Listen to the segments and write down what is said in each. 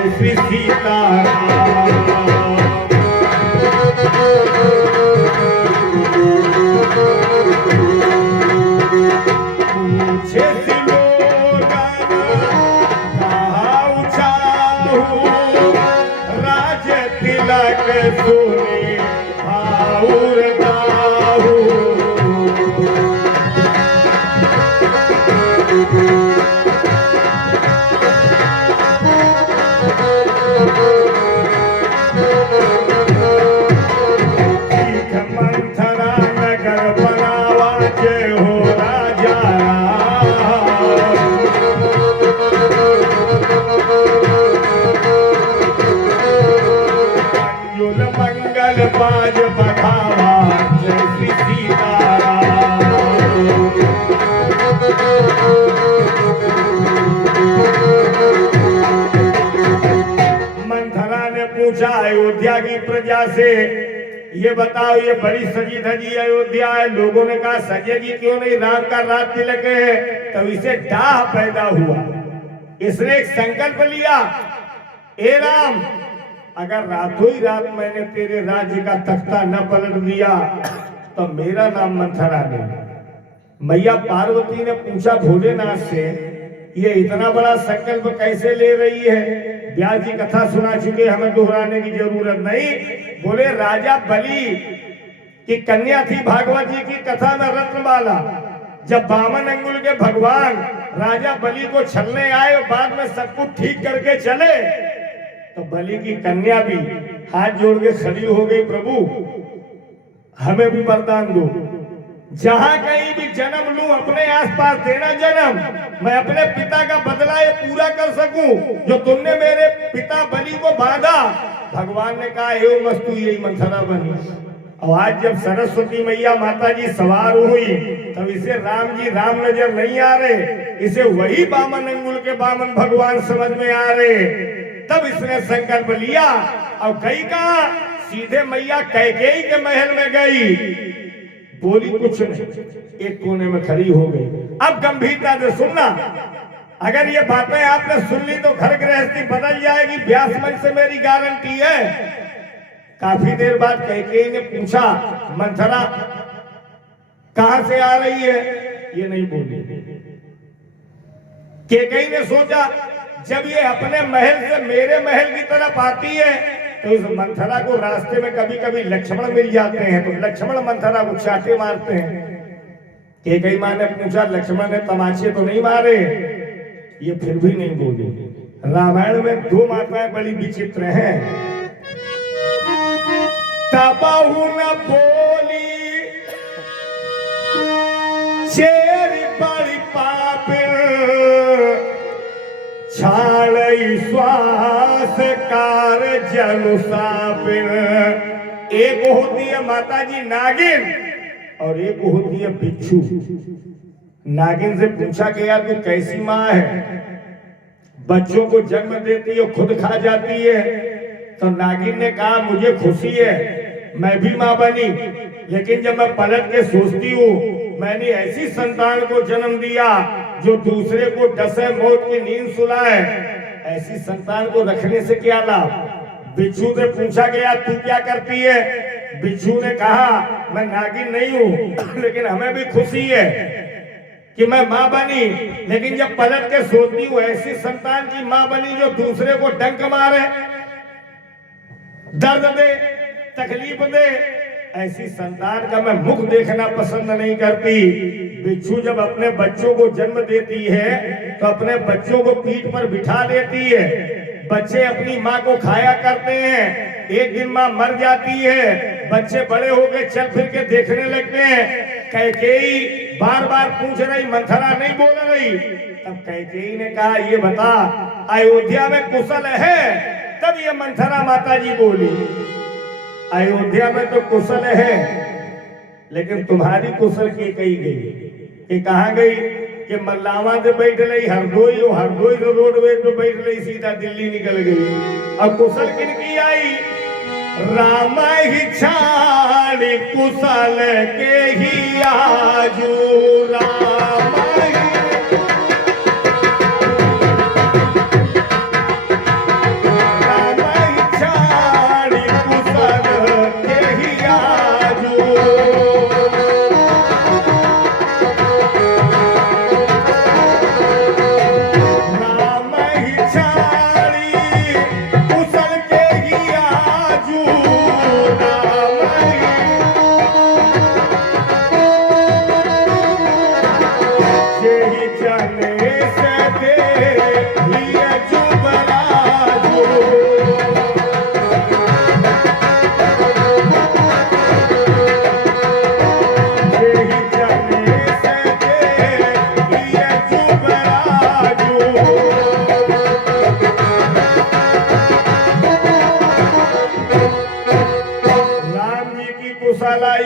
जय श्री सीताराम। पूछे सिलोगन कहाँ उछाहू, राज तिलक सुने भाउर ताहू। मंथरा नगर बनावा जय हो राजा मंजुल मंगल बाज बढ़ावा जय श्री सीताराम। मंथरा ने पूछा अयोध्या की प्रजा से, ये बताओ ये बड़ी सजी धजी अयोध्या है, लोगों ने कहा सजेगी क्यों नहीं, राम का रात तिलक है। तब इसे डाह पैदा हुआ, इसने एक संकल्प लिया, ए राम अगर रातों ही रात मैंने तेरे राज्य का तख्ता न पलट दिया तो मेरा नाम मंथरा नहीं। मैया पार्वती ने पूछा भोलेनाथ से, ये इतना बड़ा संकल्प कैसे ले रही है। व्यास जी कथा सुना चुके, हमें दोहराने की जरूरत नहीं। बोले राजा बलि की कन्या थी भागवत जी की कथा में रत्नमाला, जब 52 अंगुल के भगवान राजा बलि को छलने आए और बाद में सब कुछ ठीक करके चले, तो बलि की कन्या भी हाथ जोड़ के खड़ी हो गई, प्रभु हमें भी वरदान दो, जहां कहीं भी जन्म लूं अपने आसपास देना जन्म, मैं अपने पिता का बदला ये पूरा कर सकूं जो तुमने मेरे पिता बलि को बांधा। भगवान ने कहा एवं मस्तु, यही मंथरा बनी। और आज जब सरस्वती मैया माता जी सवार हुई तब इसे राम जी राम नजर नहीं आ रहे, इसे वही 52 अंगुल के 52 भगवान समझ में आ रहे। तब इसने संकल्प लिया और गई कहा, सीधे मैया कैकेयी के महल में गई, बोली कुछ नहीं, एक कोने में खड़ी हो गई। अब गंभीरता से सुनना, अगर ये बातें आपने सुन ली तो घर गृहस्थी बदल जाएगी, व्यास मंच से मेरी गारंटी है। काफी देर बाद कैकेयी ने पूछा, मंथरा कहां से आ रही है, ये नहीं बोली। कैकेयी ने सोचा जब ये अपने महल से मेरे महल की तरफ आती है तो इस मंथरा को रास्ते में कभी कभी लक्ष्मण मिल जाते हैं, तो लक्ष्मण मंथरा को चाटे मारते हैं। कैकेयी मां ने पूछा लक्ष्मण ने तमाचे तो नहीं मारे, ये फिर भी नहीं बोली। रामायण में 2 माताएं बड़ी विचित्र हैं। तबहु न बोली चेरी बड़ी पापिन, छाड़ई श्वास कार जनु सापिन। एक होती है माता जी नागिन और एक होती है बिच्छू। नागिन से पूछा गया तू कैसी माँ है, बच्चों को जन्म देती है खुद खा जाती है। तो नागिन ने कहा मुझे खुशी है मैं भी माँ बनी, लेकिन जब मैं पलट के सोचती हूँ मैंने ऐसी संतान को जन्म दिया जो दूसरे को डसे मौत की नींद सुलाए, ऐसी संतान को रखने से क्या लाभ। बिच्छू से पूछा गया तू क्या करती है, बिच्छू ने कहा मैं नागिन नहीं हूँ लेकिन हमें भी खुशी है कि मैं माँ बनी, लेकिन जब पलट के सोचती हूँ ऐसी संतान की माँ बनी जो दूसरे को डंक मारे, दर्द दे, तकलीफ दे, ऐसी संतान का मैं मुख देखना पसंद नहीं करती। बिच्छू जब अपने बच्चों को जन्म देती है तो अपने बच्चों को पीठ पर बिठा देती है, बच्चे अपनी माँ को खाया करते हैं, एक दिन माँ मर जाती है, बच्चे बड़े हो गए चल फिर के देखने लगते हैं। कैकेयी बार बार पूछ रही, मंथरा नहीं बोल रही। तब कैकेयी ने कहा ये बता अयोध्या में कुशल है। तब ये मंथरा माता जी बोली अयोध्या में तो कुशल है, लेकिन तुम्हारी कुशल की कही गई कि कहाँ गई कि मल्लावा से बैठ रही हरदोई से रोडवेज पे बैठ रही सीधा दिल्ली निकल गई। और कुशल किन की आई, राम ही छाड़ी कुशल के ही आजू, राम ही लाई।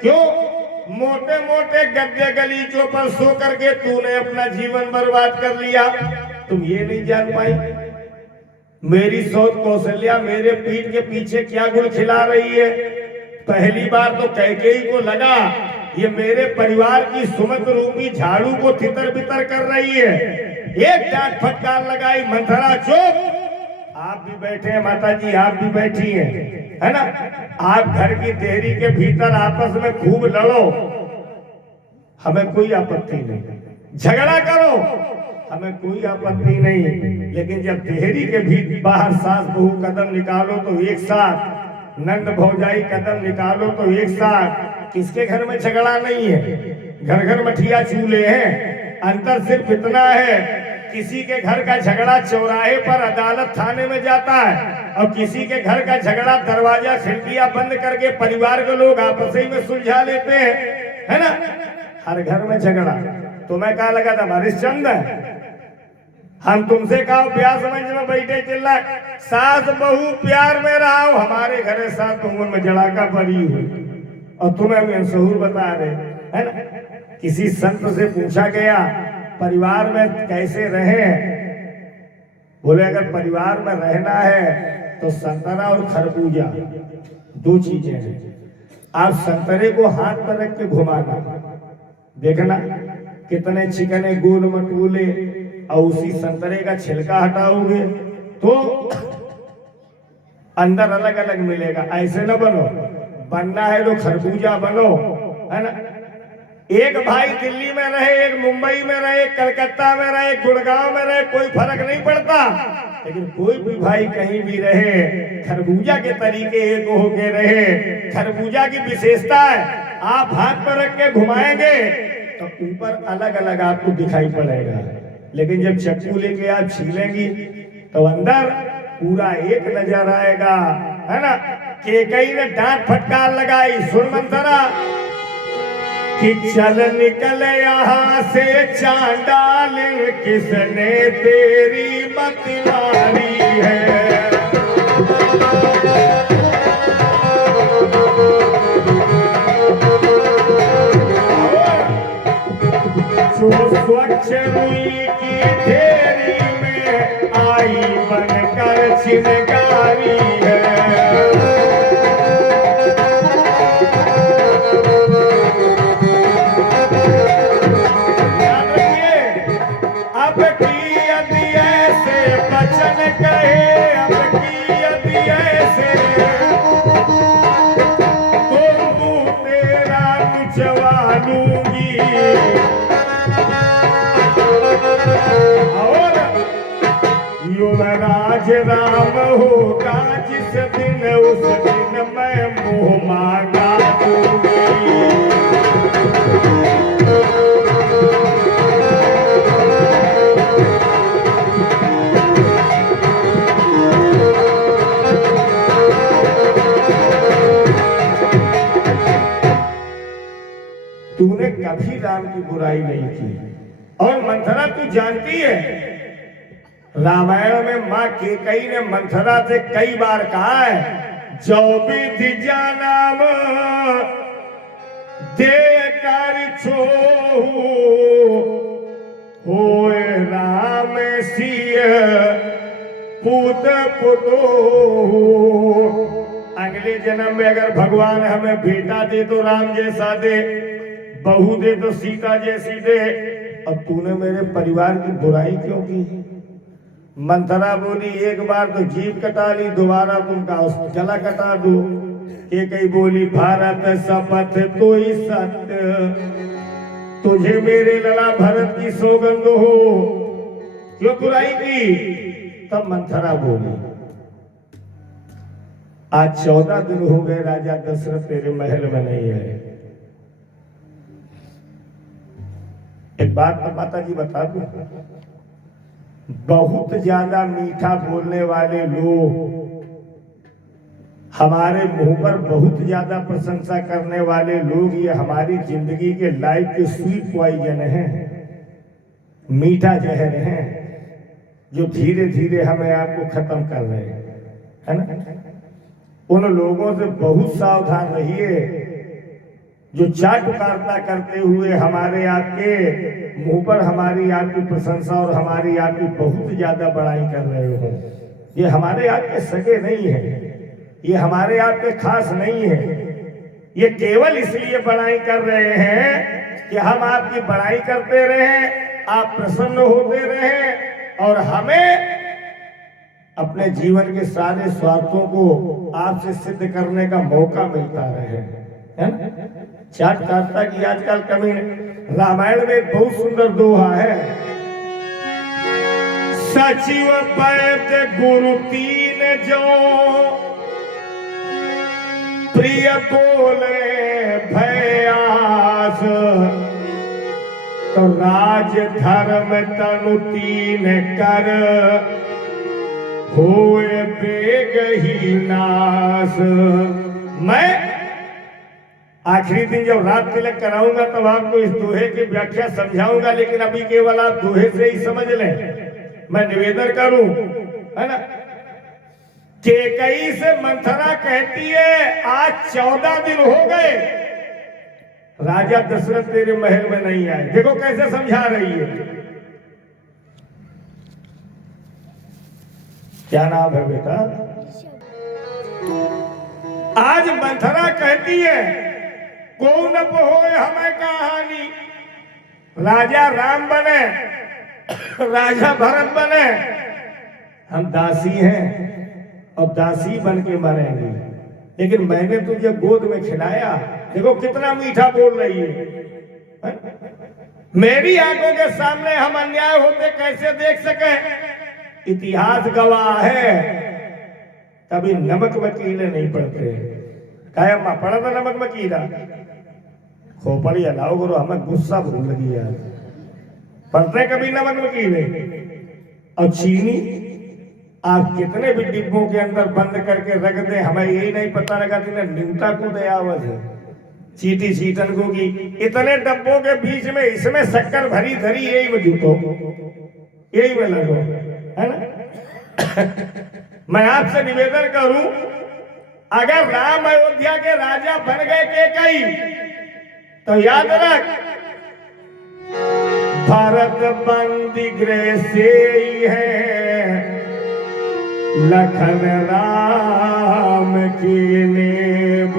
क्यों? मोटे मोटे गद्दे गलीचों पर सो करके तूने अपना जीवन बर्बाद कर लिया। तुम ये नहीं जान पाई मेरी सौत कौशल्या मेरे पीठ के पीछे क्या गुल खिला रही है। पहली बार तो कैकेयी को लगा ये मेरे परिवार की सुमत रूपी झाड़ू को तितर बितर कर रही है। एक डांट फटकार लगाई, मंथरा चुप। आप भी बैठे हैं माता जी, आप भी बैठी हैं, है ना। आप घर की देहरी के भीतर आपस में खूब लड़ो, हमें कोई आपत्ति नहीं। झगड़ा करो, हमें कोई आपत्ति नहीं। लेकिन जब देहरी के भी बाहर सास बहू कदम निकालो तो एक साथ, नंद भौजाई कदम निकालो तो एक साथ। किसके घर में झगड़ा नहीं है? घर घर मठिया चूल्हे हैं। अंतर सिर्फ इतना है, किसी के घर का झगड़ा चौराहे पर अदालत थाने में जाता है और किसी के घर का झगड़ा दरवाजा खिड़कियां बंद करके परिवार के लोग आपस ही में सुलझा लेते हैं, है ना। हर घर में झगड़ा। तो मैं कहा लगा था हरिश्चंद्र, हम तुमसे कहा प्यार समझ में बैठे चिल्लाए, सास बहू प्यार में रहो, हमारे घरे सास बहू में जड़ाका पड़ी हुई और तुम्हें भी शहूर बता रहे, है ना। किसी संत से पूछा गया परिवार में कैसे रहे। बोले अगर परिवार में रहना है तो संतरा और खरबूजा दो चीजें हैं। आप संतरे को हाथ पर रख के घुमाना, देखना कितने चिकने गोल मटोले, और उसी संतरे का छिलका हटाओगे तो अंदर अलग अलग मिलेगा। ऐसे न बनो, बनना है तो खरबूजा बनो, है ना। एक भाई दिल्ली में रहे, एक मुंबई में रहे, कलकत्ता में रहे, गुड़गांव में रहे, कोई फर्क नहीं पड़ता। लेकिन कोई भी भाई कहीं भी रहे, खरबूजा के तरीके एक होके रहे। खरबूजा की विशेषता है, आप हाथ पर रख के घुमाएंगे तो ऊपर अलग अलग आपको दिखाई पड़ेगा, लेकिन जब चक्कू लेके आप छीलेंगी तो अंदर पूरा एक नजर आएगा, है ना। कैकेयी ने डांट फटकार लगाई, सुन मंथरा कि चल निकल यहाँ से चांडाल, किसने तेरी मतवारी है। जो स्वच्छ रुई की ढेरी में आई बनकर चिनगारी है। याद रखिए, अब की यदि ऐसे बचन कहे, अब की यदि ऐसे तो मुँह तेरा नुचवा लूंगी। और युवराज राम होगा जिस दिन, उस दिन मैं मोह मांगा दूंगी। तूने कभी राम की बुराई नहीं की। और मंथरा तू जानती है, रामायण में मां कैकेयी ने मंथरा से कई बार कहा है, जो विधि जानम देकर छोहु, होए राम सिय पुत पुतोहु। अगले जन्म में अगर भगवान हमें बेटा दे तो राम जैसा दे, बहू दे तो सीता जैसी दे। अब तूने मेरे परिवार की बुराई क्यों की? मंथरा बोली एक बार तो जीभ कटा ली, दोबारा तुमका गला कटा दो। कैकेयी बोली भारत शपथ तो ही सत्य, तुझे मेरे लला भरत की सौगंध हो, क्यों बुराई की? तब मंथरा बोली आज 14 दिन हो गए राजा दशरथ तेरे महल में नहीं है। एक बात तो माता जी बता दूं, बहुत ज्यादा मीठा बोलने वाले लोग, हमारे मुंह पर बहुत ज्यादा प्रशंसा करने वाले लोग, ये हमारी जिंदगी के लाइफ के स्वीट पॉइजन हैं, मीठा जहर हैं, जो धीरे धीरे हमें आपको खत्म कर रहे हैं, है ना। उन लोगों से बहुत सावधान रहिए जो चाटुकारिता करते हुए हमारे आपके मुंह पर हमारी आपकी प्रशंसा और हमारी आपकी बहुत ज्यादा बड़ाई कर रहे हो, ये हमारे आपके सगे नहीं है, ये हमारे आपके खास नहीं है। ये केवल इसलिए बड़ाई कर रहे हैं कि हम आपकी बड़ाई करते रहें, आप प्रसन्न होते रहें और हमें अपने जीवन के सारे स्वार्थों को आपसे सिद्ध करने का मौका मिलता रहे, है ना। चाटुकारिता की आजकल कमी नहीं। रामायण में एक बहुत सुंदर दोहा है, सचिव पैत गुरु तीन जो प्रिय बोले भयास, तो राज धर्म तनु तीन कर होए बेग ही नास। मैं आखिरी दिन जब रात तिलक कराऊंगा तब आपको इस दोहे की व्याख्या समझाऊंगा, लेकिन अभी केवल आप दोहे से ही समझ लें। मैं निवेदन करूं, है ना। कैकेयी से मंथरा कहती है आज 14 दिन हो गए राजा दशरथ तेरे महल में नहीं आए। देखो कैसे समझा रही है। क्या नाम है बेटा? आज मंथरा कहती है को न होए हमें कहानी, राजा राम बने, राजा भरत बने, हम दासी हैं और दासी बन के मरेंगे, लेकिन मैंने तुझे गोद में खिलाया। देखो कितना मीठा बोल रही है। मेरी आंखों के सामने हम अन्याय होते कैसे देख सके? इतिहास गवाह है कभी नमक वकीले नहीं पड़ते। काया मां पड़ा था नमक वकीला खोपड़ी अलाओ करो, हमें गुस्सा भूल लगी यार। पढ़ते कभी नमक वकीले। और चीनी आप कितने भी डिब्बों के अंदर बंद करके रख दे, हमें यही नहीं पता लगा तुमने न्यूटा को दयावत है चीटी चीटन को की इतने डब्बों के बीच में इसमें शक्कर भरी धरी, यही में जुटो, यही में लगो, है ना। मैं आपसे निवेदन करूं, अगर राम अयोध्या के राजा बन गए कैकेयी तो याद रख भरत बंदी गृह से ही है लखन राम की नेब।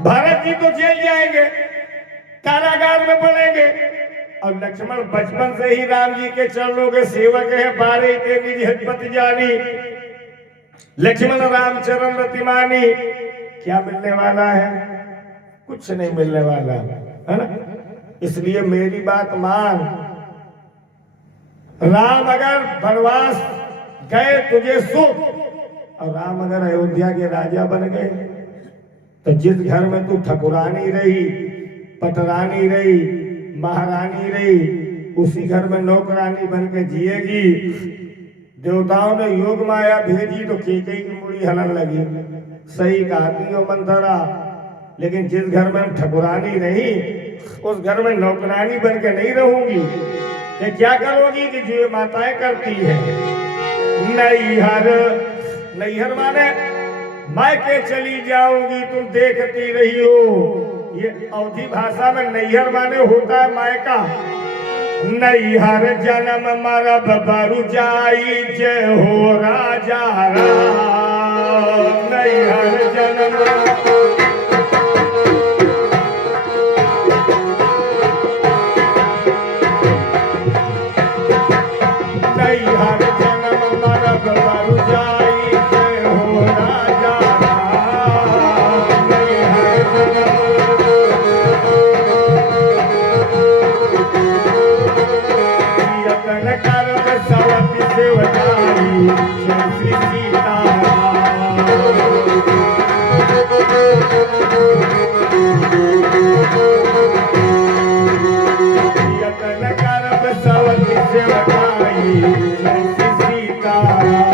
भरत जी तो जेल जाएंगे, कारागार में पड़ेंगे, और लक्ष्मण बचपन से ही राम जी के चरणों के सेवक है। बारे के निज हितपति जानी, लक्ष्मण राम चरण रतिमानी। क्या मिलने वाला है? कुछ नहीं मिलने वाला, है ना। इसलिए मेरी बात मान, राम अगर वनवास गए तुझे सुख, और राम अगर अयोध्या के राजा बन गए तो जिस घर में तू ठकुरानी रही, पटरानी रही, महारानी रही, उसी घर में नौकरानी बन के जिएगी। देवताओं ने योग माया भेजी तो कैकेयी की मुड़ी हलन लगी। सही कहती हो मंथरा, लेकिन जिस घर में ठकुरानी रही उस घर में नौकरानी बन के नहीं रहूंगी। ये क्या करोगी कि जो माताएं करती है। नैहर, नैहर माने मायके चली जाऊंगी तुम देखती रही हो। ये अवधी भाषा में नैहर माने होता है मायका। नैहर जन्म मरब बरु जाई जय हो राजा राम। नैहर जन्म नैहर जन्म मरब बरु जाई जय हो राजा राम। नैहर जन्म करब सवति सेवकाई जय श्री सीताराम। यतन करब सवति सेवकाई जय श्री सीताराम।